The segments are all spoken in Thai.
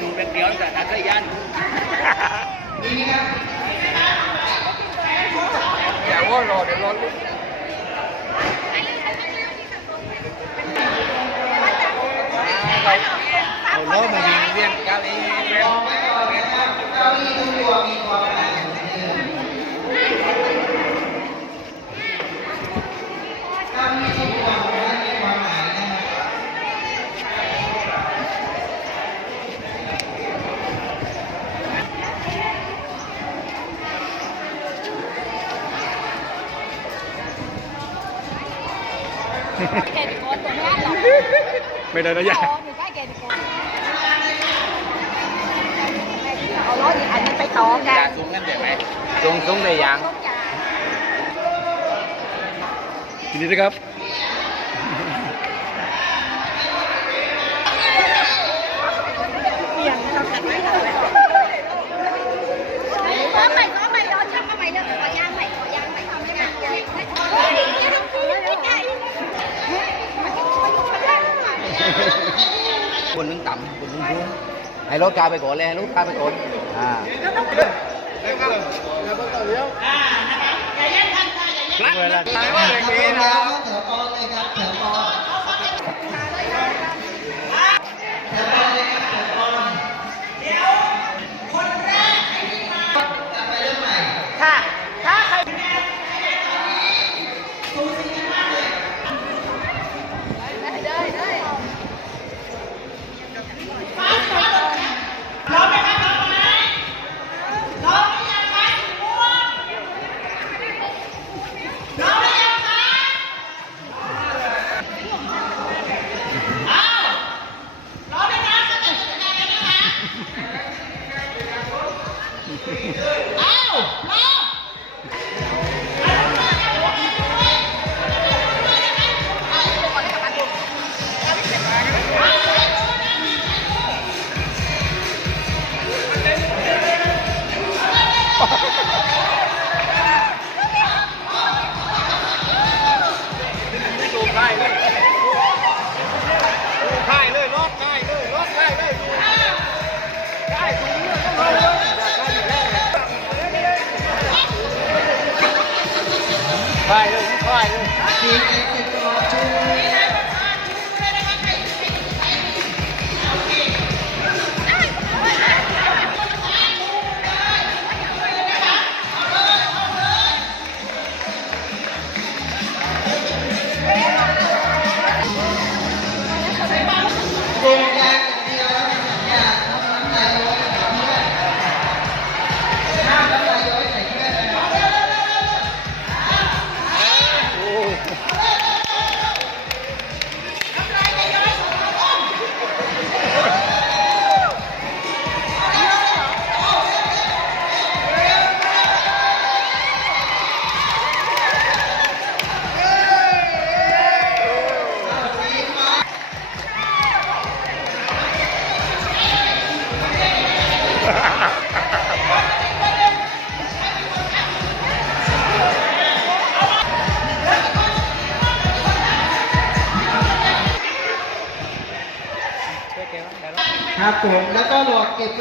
ดูเป็นเดียวแต่ทักยันนี่นะครับอย่าว่ารอเดี๋ยวรถเอาล้อมาวิ่งเวียนเก้าอี้เวียนบอกไว้ก่อนนะครับเก้าอี้ทุกตัวมีความหมายเหมือนเดิมเก้าอี้ทุกตัวมีความหมายนะครับ เกตโกนตัวนี้หรอ ไม่ได้นะยาอยู่ใกล้เกตโกนเอาล้ออีกอันนึงไปต่อกัยานซุ้มกันได้ไหมซุ้มซุ้มได้ยังต้องจ่ายทีนี้นะครับ เปลี่ยนเราตัดไว้เลยก็ใหม่ก็ใหม่ย้อนช่างมาใหม่เด้อขอย่างใหม่ขอย่างใหม่ทำไม่ได้เฮ้ยนี่ต้องคุยไม่ไกลมันจะคุยอยู่ข้างล่าง คนนึงต่ำคนนึงพุ่งให้รถกาไปก่อนเลยให้รถกาไปก่อนอ่าเวลาตายว่าอย่างนี้นะครับ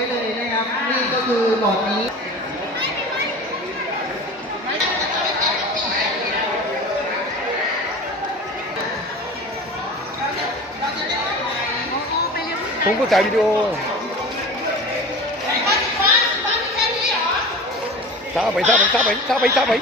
เลยนะครับ นี่ก็คือหลอดนี้ผมก็ถ่ายวิดีโอซาไปซาไปซาไปซาไปซาไป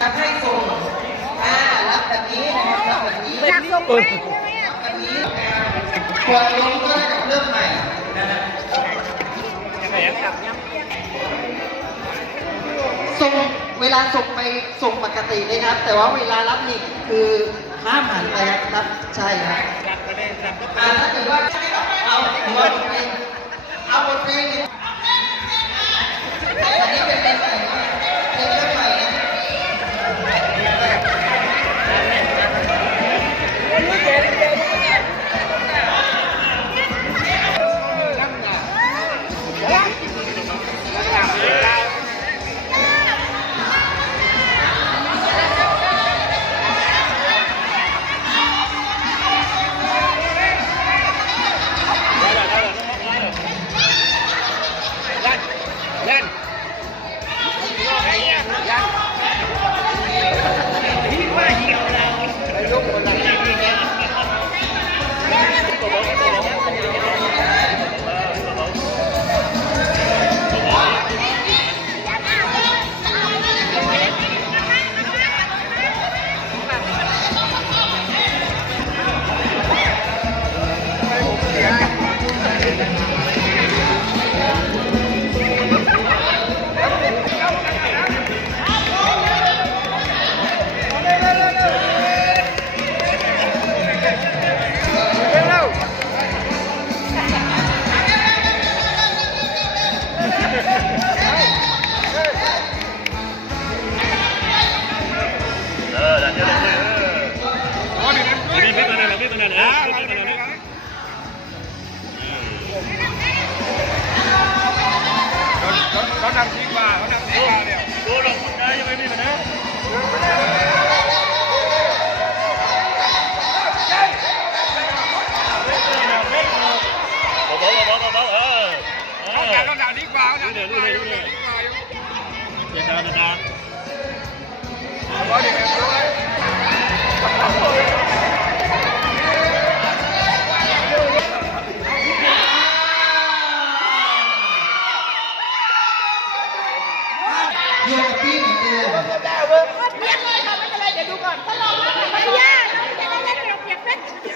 จะให้ส่งอ่ารับแบบนี้นะครับรับแบบนี้อยากส่งแม่ใช่ไหมอะแบบนี้ขวดลงก็ได้กับเรื่องใหม่นะฮะส่งเวลาส่งไปส่งปกติเลยครับ แต่ว่าเวลารับนี่คือห้ามหันไปครับใช่ครับอ่าถ้าเกิดว่าเอาหัวบทเพลงเอาบทเพลง ดีกว่าเขาด่าดีกว่าเขาด่าดีกว่าอย่าด่าด่าร้อยเดียวร้อย โยกกับพี่เหมือนเดิม เรียกเลยค่ะไม่เป็นไรเดี๋ยวดูก่อนถ้าลองแล้ว ไม่ยากเราจะได้เล่นเราเปียกเล่น เดี๋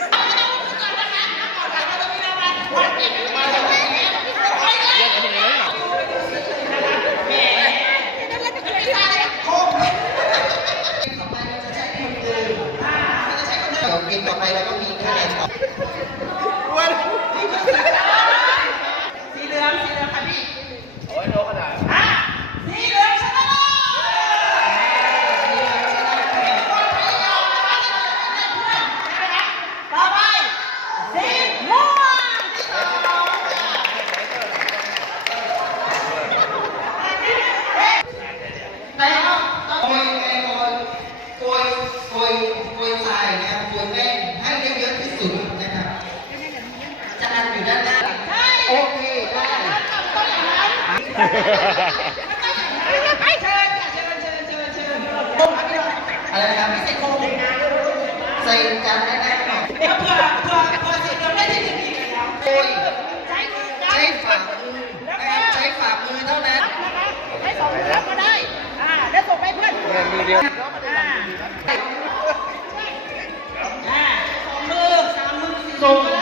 ยวเกมต่อไปเราก็มีคะแนนต่อ สีเหลืองสีเหลืองค่ะพี่ โอ้ยโดนขนาด อะสีเหลืองชนะต่อไปสีม่วง แต่ต้องโกยไงโกยโกยโกยโกยทรายนะครับโกยแป้งให้เยอะๆที่สุดนะครับจะอันอยู่ด้านหน้าโอเคได้ ให้เชิญค่ะเชิญเชิญเชิญเชิญ อะไรนะครับไม่ใส่โคม ใส่จานได้ได้หน่อยเดี๋ยวเผื่อเผื่อเผื่อสีเหลืองได้ที่หนึ่งอีกแล้วโกยใช้มือจับใช้ฝ่ามือนะครับใช้ฝ่ามือเท่านั้นนะคะให้สองมือรับก็ได้ อ่าแล้วส่งให้เพื่อนแม่มือเดียวอ่าอ่าสองมือสามมือสี่ส่งมือ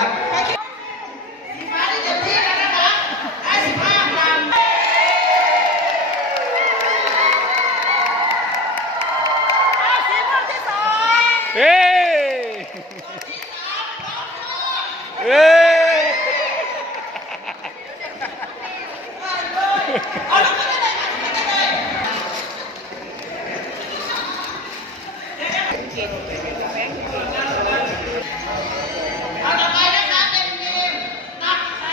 ครับ ใครคิดสีฟ้าที่เต็มที่แล้วนะคะได้สิบห้ากรัมเอาสีม่วงที่สอง เฮ้เฮ้ เอาต่อไปนะคะเป็นทีมตักไข่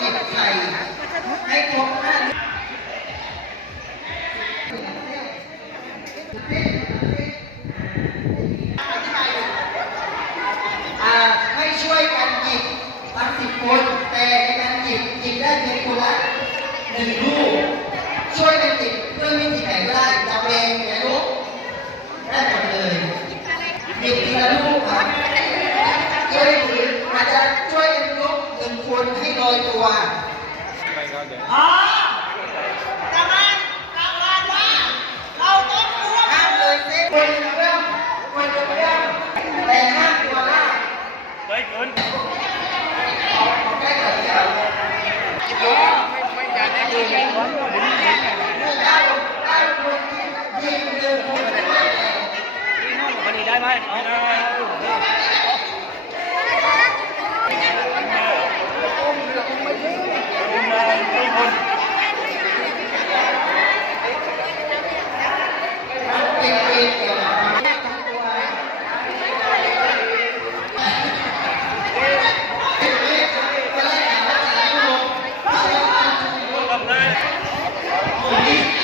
หยิบไข่ให้ครบห้าอ่าให้ช่วยกันหยิบทั้งสิบคน แต่ในการหยิบหยิบได้เพียงคนละหนึ่งลูก ช่วยกันหยิบด้วยวิธีไหนก็ ได้จับเองอย่าลุกได้หมดเลยหยิบทีละลูกครับช่วยถืออาจจะช่วยกันยกหนึ่งคนให้ลอยตัวอ๋อประมาณประมาณว่าเราต้องรู้ว่าห้ามเลยเซฟคนเริ่มคนเริ่มแต่ห้ามตัวลากเฮ้ยคุณใกล้กับเดียวไม่ไม่อยากได้ดูไงวะ ได้ได้คนยิงหนึ่งคน วัน